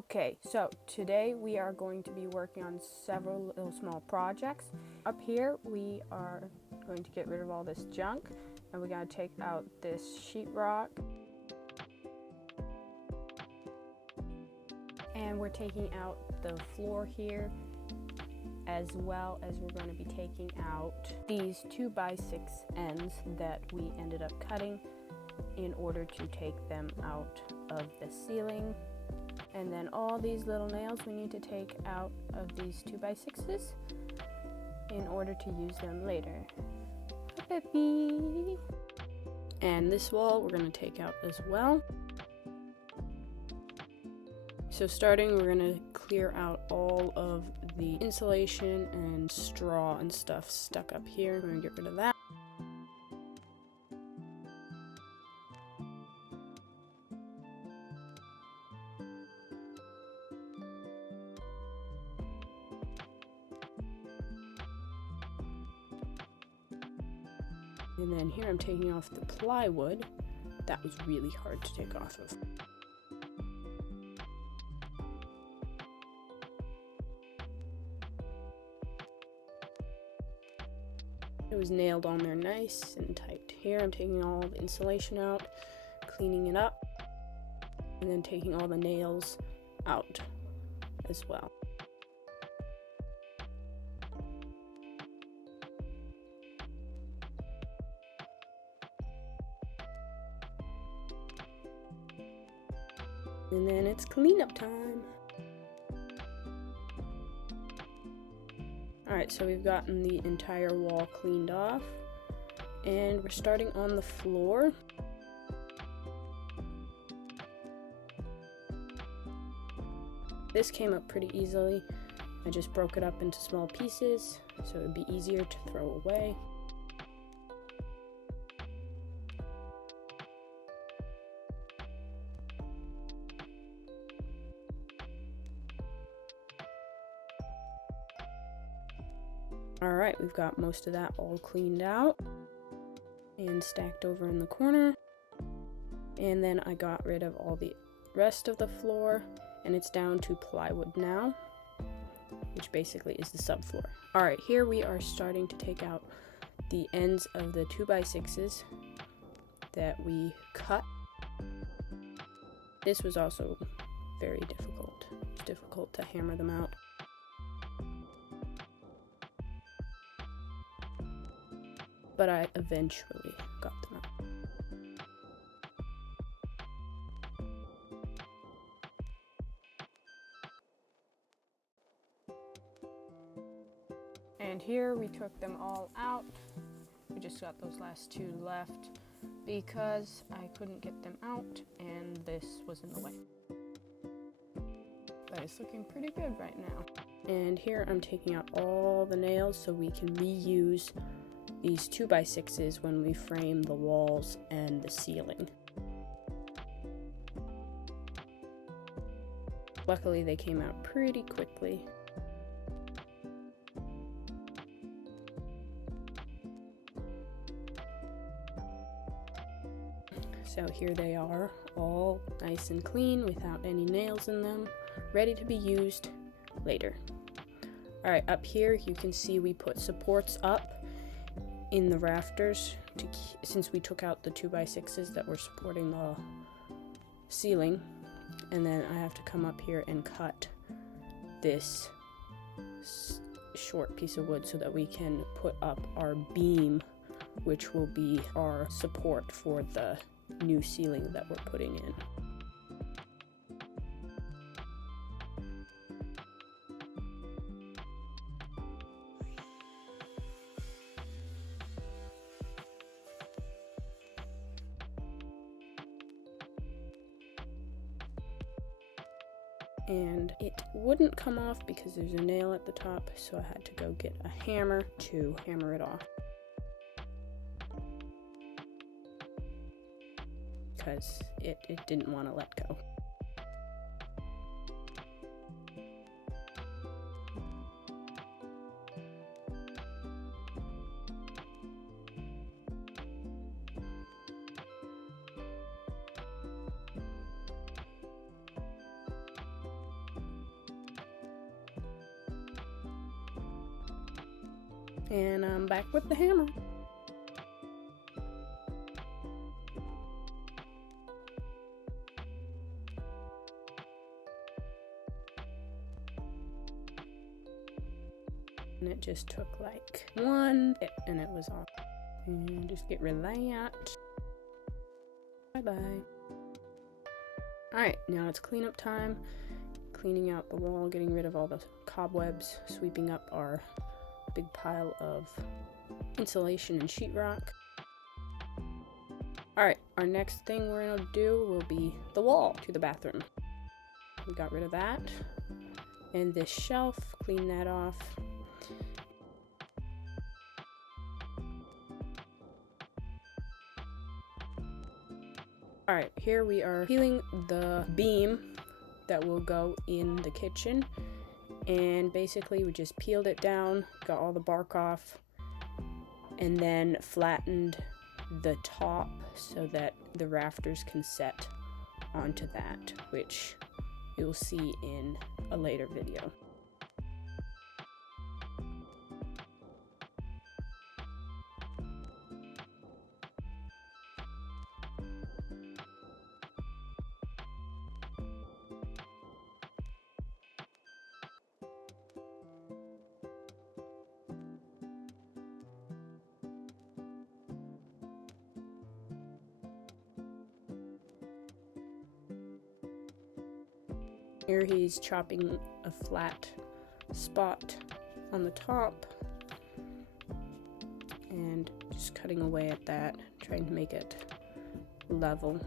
Okay, so today we are going to be working on several little small projects. Up here we are going to get rid of all this junk, and we gotta take out this sheetrock. And we're taking out the floor here, as well as we're going to be taking out these 2x6 ends that we ended up cutting in order to take them out of the ceiling. And then all these little nails we need to take out of these 2x6s in order to use them later. Peppy. And this wall we're going to take out as well. So starting, we're going to clear out all of the insulation and straw and stuff stuck up here. We're going to get rid of that. And then here I'm taking off the plywood. That was really hard to take off of. It was nailed on there nice and tight. Here I'm taking all the insulation out, cleaning it up, and then taking all the nails out as well. And then it's cleanup time. Alright, so we've gotten the entire wall cleaned off, and we're starting on the floor. This came up pretty easily. I just broke it up into small pieces so it would be easier to throw away. Alright, we've got most of that all cleaned out and stacked over in the corner. And then I got rid of all the rest of the floor, and it's down to plywood now, which basically is the subfloor. Alright, here we are starting to take out the ends of the 2x6s that we cut. This was also very difficult. It's difficult to hammer them out. But I eventually got them out. And here we took them all out. We just got those last two left because I couldn't get them out and this was in the way. But it's looking pretty good right now. And here I'm taking out all the nails so we can reuse these 2x6s when we frame the walls and the ceiling. Luckily they came out pretty quickly. So here they are, all nice and clean without any nails in them, ready to be used later. Alright, up here you can see we put supports up in the rafters since we took out the 2x6s that were supporting the ceiling, and then I have to come up here and cut this short piece of wood so that we can put up our beam, which will be our support for the new ceiling that we're putting in. And it wouldn't come off because there's a nail at the top, so I had to go get a hammer to hammer it off. Because it didn't want to let go. And I'm back with the hammer. And it just took like one hit and it was off. And just get rid of that. Bye-bye. Alright, now it's cleanup time. Cleaning out the wall, getting rid of all the cobwebs, sweeping up our big pile of insulation and sheetrock. Alright, our next thing we're gonna do will be the wall to the bathroom. We got rid of that. And this shelf, clean that off. Alright, here we are peeling the beam that will go in the kitchen, and basically we just peeled it down, got all the bark off, and then flattened the top so that the rafters can set onto that, which you'll see in a later video. Here he's chopping a flat spot on the top and just cutting away at that, trying to make it level.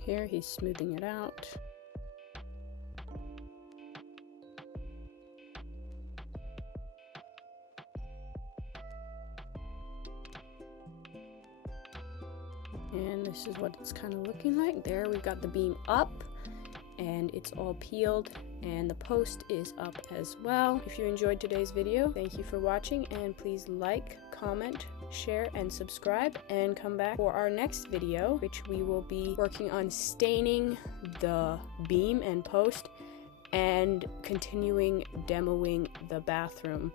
Here he's smoothing it out. And this is what it's kind of looking like. There we've got the beam up and it's all peeled, and the post is up as well. If you enjoyed today's video, thank you for watching, and please like, comment, share, and subscribe, and come back for our next video, which we will be working on staining the beam and post and continuing demoing the bathroom,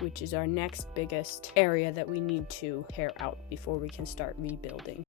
which is our next biggest area that we need to tear out before we can start rebuilding.